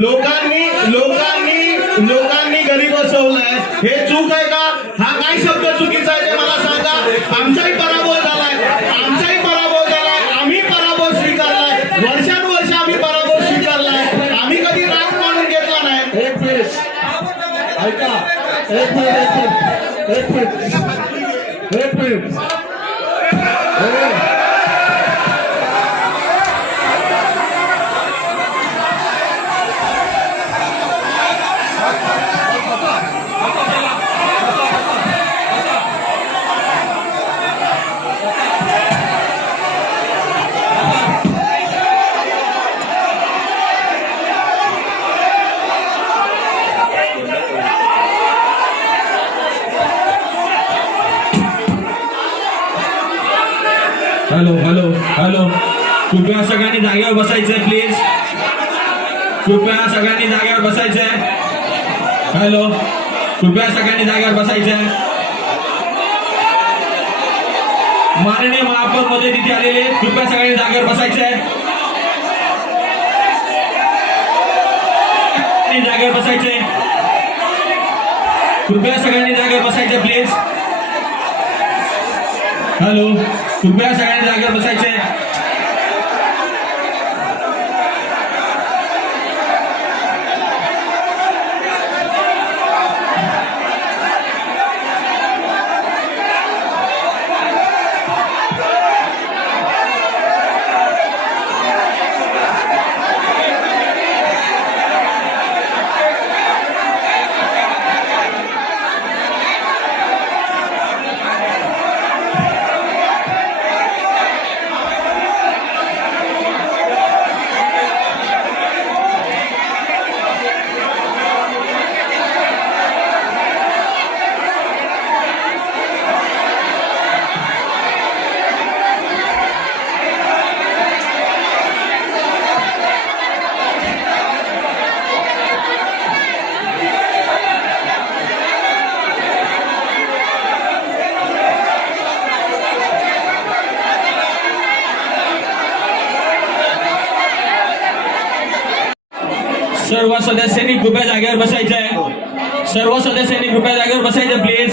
लोकांनी लोकांनी लोकांनी घरी बसवलंय, हे चूक आहे का? हा काय शब्द चुकीचा आहे ते मला सांगा. आमचाही पराभव झालाय, आमचाही पराभव झालाय, आम्ही पराभव स्वीकारलाय, वर्षानुवर्ष आम्ही पराभव स्वीकारलाय, आम्ही कधी राग मानून घेतला नाही. एक मिनिट ऐका, एक मिनिट एक मिनिट एक मिनिट हॅलो हॅलो हॅलो, कृपया सगळ्यांनी जागेवर बसायचंय प्लीज. कृपया सगळ्यांनी जागेवर बसायचंय. हॅलो, कृपया सगळ्यांनी जागेवर बसायचंय. माननीय महापौर मध्ये तिथे आलेले, कृपया सगळ्यांनी जागेवर बसायचंय. जागेवर बसायचंय. कृपया सगळ्यांनी जागेवर बसायचंय प्लीज. हॅलो, कृपया सगळ्यांनी जागेवर बसायचंय. सर्व सदस्यांनी कृपया जागेवर बसायचंय. सर्व सदस्यांनी कृपया जागेवर बसायचं प्लीज.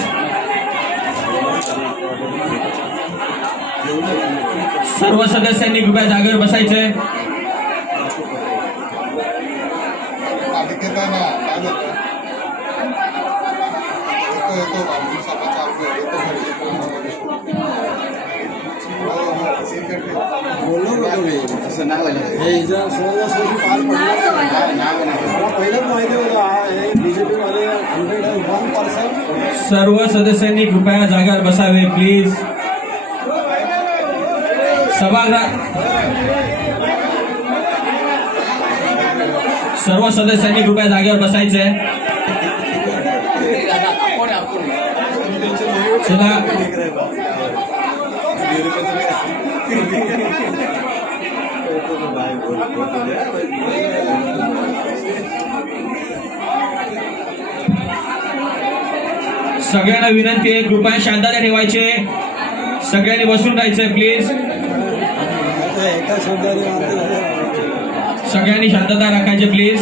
सर्व सदस्यांनी कृपया जागेवर बसायचंय. असं नाव आहे पहिलंच माहिती होतं बीजेपी मध्ये 101%. सर्व सदस्यांनी कृपया जागेवर बसावे प्लीज. सभागृह सर्व सदस्यांनी कृपया जागेवर बसायचंय. चला, सगळ्यांना विनंती आहे, कृपया शांतता ठेवायचे. सगळ्यांनी बसून राहायचंय प्लीज. सगळ्यांनी शांतता राखायची प्लीज.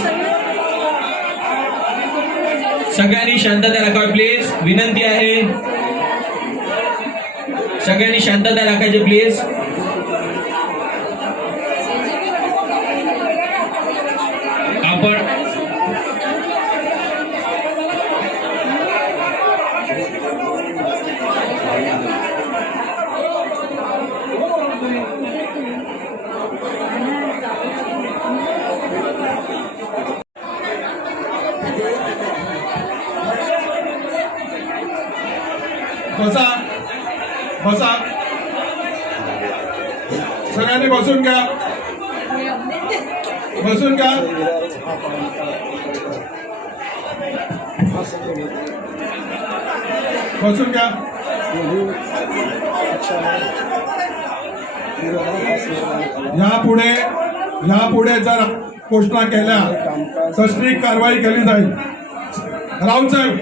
सगळ्यांनी शांतता राखावी प्लीज, विनंती आहे. सगळ्यांनी शांतता राखायची प्लीज. आपण बसा बसा, सगळ्यांनी बसून घ्या. बसून घ्या. बसून घ्या. यापुढे जर घोषणा केल्या तर स्ट्रिक्ट कारवाई केली जाईल. राऊत साहेब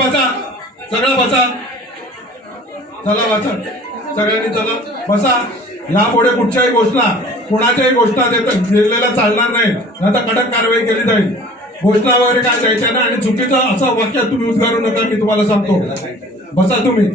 बसा, सगळं बसा. चला बसा, सगळ्यांनी चला बसा. यापुढे कुठच्याही घोषणा कोणाच्याही घोषणा दिलेल्या चालणार नाही, आता कडक कारवाई केली जाईल. घोषणा वगैरे काय द्यायच्या नाही आणि चुकीचं असं वाक्य तुम्ही उद्गारू नका, मी तुम्हाला सांगतो. बसा तुम्ही.